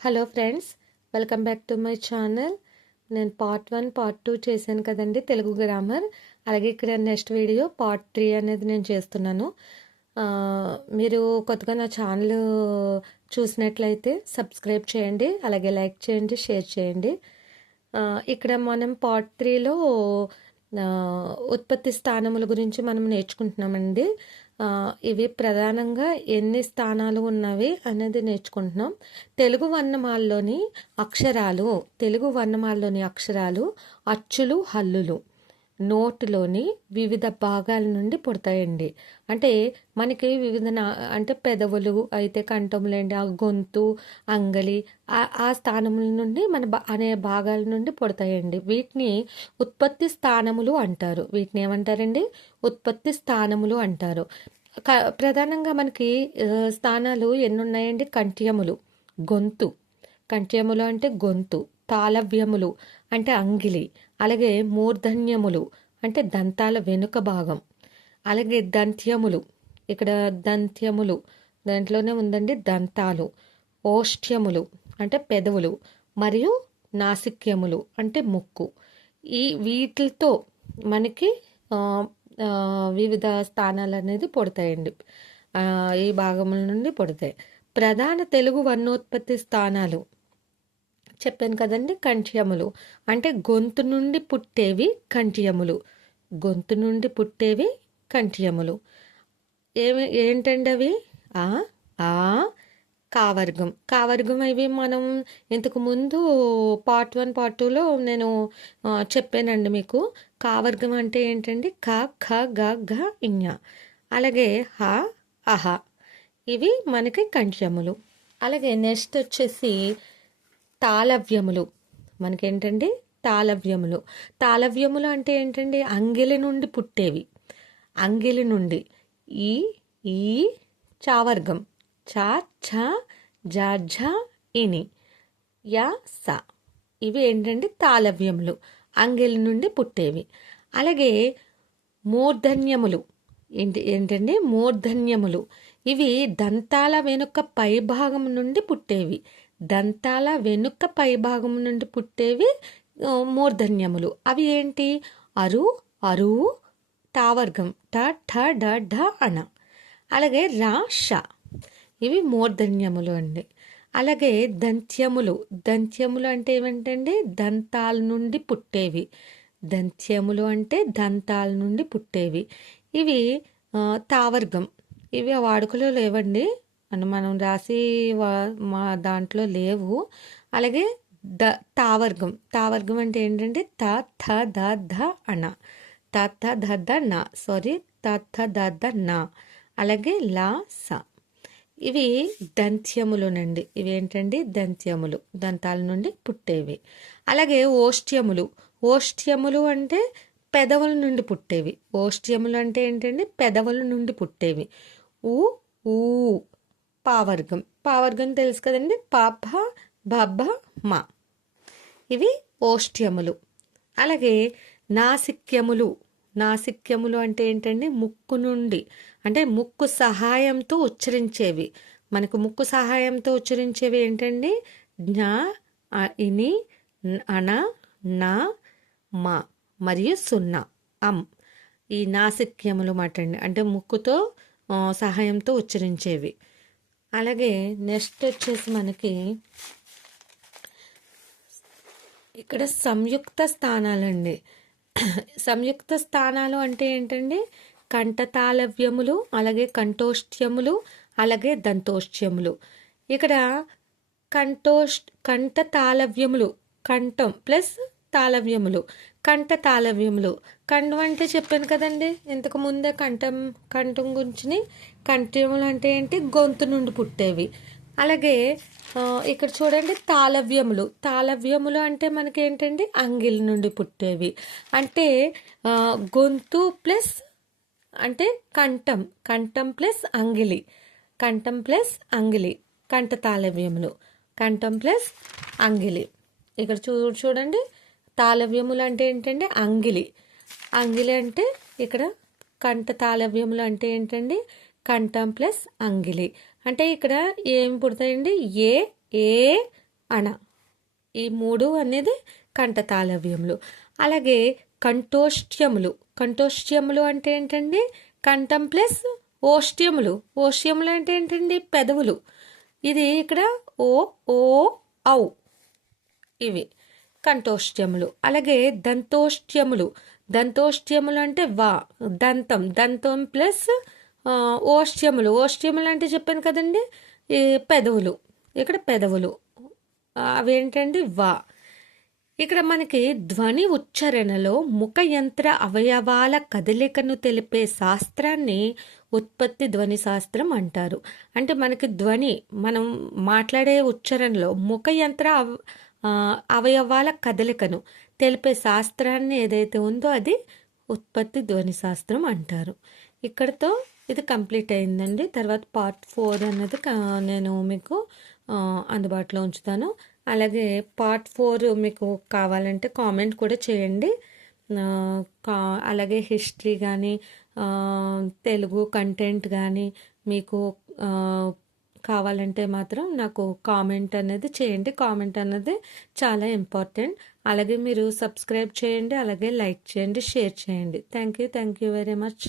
Hello friends, welcome back to my channel. నేను part 1 part 2 చేశాను కదండి తెలుగు గ్రామర్. అలాగే ఇక్కడ నెక్స్ట్ వీడియో పార్ట్ 3 అనేది నేను చేస్తున్నాను. మీరు కొత్తగా నా ఛానల్ చూసినట్లయితే సబ్స్క్రైబ్ చేయండి, అలాగే లైక్ చేయండి, షేర్ చేయండి. ఇక్కడ మనం పార్ట్ 3లో ఉత్పత్తి స్థానముల గురించి మనం నేర్చుకుంటున్నామండి. ఇవి ప్రధానంగా ఎన్ని స్థానాలు ఉన్నవి అనేది నేర్చుకుంటున్నాం. తెలుగు వర్ణమాలలోని అక్షరాలు అచ్చులు, హల్లులు నోటులోని వివిధ భాగాల నుండి పుడతాయండి. అంటే మనకి అంటే పెదవులు అయితే కంఠములేండి, ఆ గొంతు, అంగలి, ఆ స్థానముల నుండి అనే భాగాల నుండి పుడతాయండి. వీటిని ఉత్పత్తి స్థానములు అంటారు. వీటిని ఏమంటారండి? ఉత్పత్తి స్థానములు అంటారు. ప్రధానంగా మనకి స్థానాలు ఎన్ని ఉన్నాయండి? కంఠ్యములు, గొంతు, కంఠ్యములు అంటే గొంతు, తాళవ్యములు అంటే అంగిలి, అలాగే మూర్ధన్యములు అంటే దంతాల వెనుక భాగం, అలాగే దంత్యములు, ఇక్కడ దంత్యములు దాంట్లోనే ఉందండి దంతాలు, ఓష్ఠ్యములు అంటే పెదవులు, మరియు నాసిక్యములు అంటే ముక్కు. వీటితో మనకి వివిధ స్థానాలు అనేది పుడతాయండి. ఈ భాగముల నుండి పుడతాయి. ప్రధాన తెలుగు వర్ణోత్పత్తి స్థానాలు చెప్పాను కదండి. కంఠ్యములు అంటే గొంతు నుండి పుట్టేవి కంఠ్యములు. గొంతు నుండి పుట్టేవి కంఠ్యములు. ఏంటండి అవి? ఆ ఆ కావర్గం. కావర్గం ఇవి మనం ఇంతకు ముందు పార్ట్ 1 పార్ట్ 2లో నేను చెప్పానండి మీకు. కావర్గం అంటే ఏంటండి? క, ఖ, గ, ఘ, ఇఞ. అలాగే హ, అహ. ఇవి మనకి కంఠ్యములు. అలాగే నెక్స్ట్ వచ్చేసి తాళవ్యములు. మనకేంటండి? తాళవ్యములు. తాళవ్యములు అంటే ఏంటండి? అంగిలి నుండి పుట్టేవి. అంగిలి నుండి ఈ ఈ చావర్గం చ, ఛ, జ, ఝ, ఇని, య, స. ఇవి ఏంటంటే తాళవ్యములు, అంగిలి నుండి పుట్టేవి. అలాగే మూర్ధన్యములు ఏంటండి? మూర్ధన్యములు ఇవి దంతాల వెనుక పైభాగం నుండి పుట్టేవి. దంతాల వెనుక పైభాగం నుండి పుట్టేవి మూర్ధన్యములు. అవి ఏంటి? అరు, అరువు, తావర్గం ట, ఠ, డ, ఢ, అణ. అలాగే రా, ష. ఇవి మూర్ధన్యములు అండి. అలాగే దంత్యములు. దంత్యములు అంటే ఏమిటండి? దంతాల నుండి పుట్టేవి. దంత్యములు అంటే దంతాల నుండి పుట్టేవి. ఇవి తావర్గం. ఇవి వాడుకలో లేవండి, మనం రాసి మా దాంట్లో లేవు. అలాగే తావర్గం. తావర్గం అంటే ఏంటంటే త, థ, ద, ధ, అణ. త, థ, ద, ద, న. సారీ, త, థ, ద, ద, న. అలాగే లా, స. ఇవి దంత్యములునండి. ఇవి ఏంటండి? దంత్యములు, దంతాల నుండి పుట్టేవి. అలాగే ఓష్ఠ్యములు. ఓష్ఠ్యములు అంటే పెదవుల నుండి పుట్టేవి. ఓష్ఠ్యములు అంటే ఏంటండి? పెదవుల నుండి పుట్టేవి. ఊ, ఊ. పావర్గం. పావర్గం తెలుసు కదండి. పాప, బబ్బ, మా. ఇవి ఓష్ఠ్యములు. అలాగే నాసిక్యములు. నాసిక్యములు అంటే ఏంటండి? ముక్కు నుండి, అంటే ముక్కు సహాయంతో ఉచ్చరించేవి. మనకు ముక్కు సహాయంతో ఉచ్చరించేవి ఏంటండి? జ్ఞ, ఇని, అణ, నా, మా మరియు సున్నా, అం. ఈ నాసిక్యములు మాటండి, అంటే ముక్కుతో సహాయంతో ఉచ్చరించేవి. అలాగే నెక్స్ట్ వచ్చేసి మనకి ఇక్కడ సంయుక్త స్థానాలండి. సంయుక్త స్థానాలు అంటే ఏంటండి? కంఠతాళవ్యములు, అలాగే కంఠోష్ఠ్యములు, అలాగే దంతోష్ఠ్యములు. ఇక్కడ కంఠతాళవ్యములు, కంఠం ప్లస్ తాళవ్యములు. కంఠతాళవ్యములు. కంఠం అంటే చెప్పాను కదండి ఇంతకు ముందే, కంఠం గురించి. కంఠ్యములు అంటే ఏంటి? గొంతు నుండి పుట్టేవి. అలాగే ఇక్కడ చూడండి తాళవ్యములు. తాళవ్యములు అంటే మనకి ఏంటండి? అంగిలి నుండి పుట్టేవి. అంటే గొంతు ప్లస్ అంటే కంఠం, కంఠం ప్లస్ అంగిలి, కంఠం ప్లస్ అంగిలి, కంఠ తాళవ్యములు, కంఠం ప్లస్ అంగిలి. ఇక్కడ చూడండి తాళవ్యములు అంటే ఏంటండి? అంగిలి. అంగిలి అంటే ఇక్కడ కంఠ తాళవ్యములు అంటే ఏంటండి? కంఠం ప్లస్ అంగిలి. అంటే ఇక్కడ ఏం పుడతాయండి? ఏ, అణ. ఈ 3 అనేది కంఠ తాళవ్యములు. అలాగే కంఠోష్ట్యములు. కంఠోష్ట్యములు అంటే ఏంటండి? కంఠం ప్లస్ ఓష్ట్యములు. ఓష్ట్యములు అంటే ఏంటండి? పెదవులు. ఇది ఇక్కడ ఓ, ఓ, ఔ ఇవి కంఠోష్ట్యములు. అలాగే దంతోష్ట్యములు. దంతోష్ట్యములు అంటే వా, దంతం. దంతం ప్లస్ ఓష్ట్యములు. ఓష్ట్యములు అంటే చెప్పాను కదండి, ఈ పెదవులు. ఇక్కడ పెదవులు అవేంటండి? వా. ఇక్కడ మనకి ధ్వని ఉచ్చారణలో ముఖ యంత్ర అవయవాల కదలికను తెలిపే శాస్త్రాన్ని ఉత్పత్తి ధ్వని శాస్త్రం అంటారు. అంటే మనకి ధ్వని, మనం మాట్లాడే ఉచ్చారణలో ముఖ యంత్ర అవయవాల కదలికను తెలిపే శాస్త్రాన్ని ఏదైతే ఉందో అది ఉత్పత్తి ధ్వని శాస్త్రం అంటారు. ఇక్కడతో ఇది కంప్లీట్ అయిందండి. తర్వాత పార్ట్ 4 అన్నది నేను మీకు అందుబాటులో ఉంచుతాను. అలాగే పార్ట్ 4 మీకు కావాలంటే కామెంట్ కూడా చేయండి. అలాగే హిస్టరీ కానీ తెలుగు కంటెంట్ కానీ మీకు కావాలంటే మాత్రం నాకు కామెంట్ అనేది చేయండి. కామెంట్ అన్నది చాలా ఇంపార్టెంట్. అలాగే మీరు సబ్స్క్రైబ్ చేయండి, అలాగే లైక్ చేయండి, షేర్ చేయండి. Thank you very much.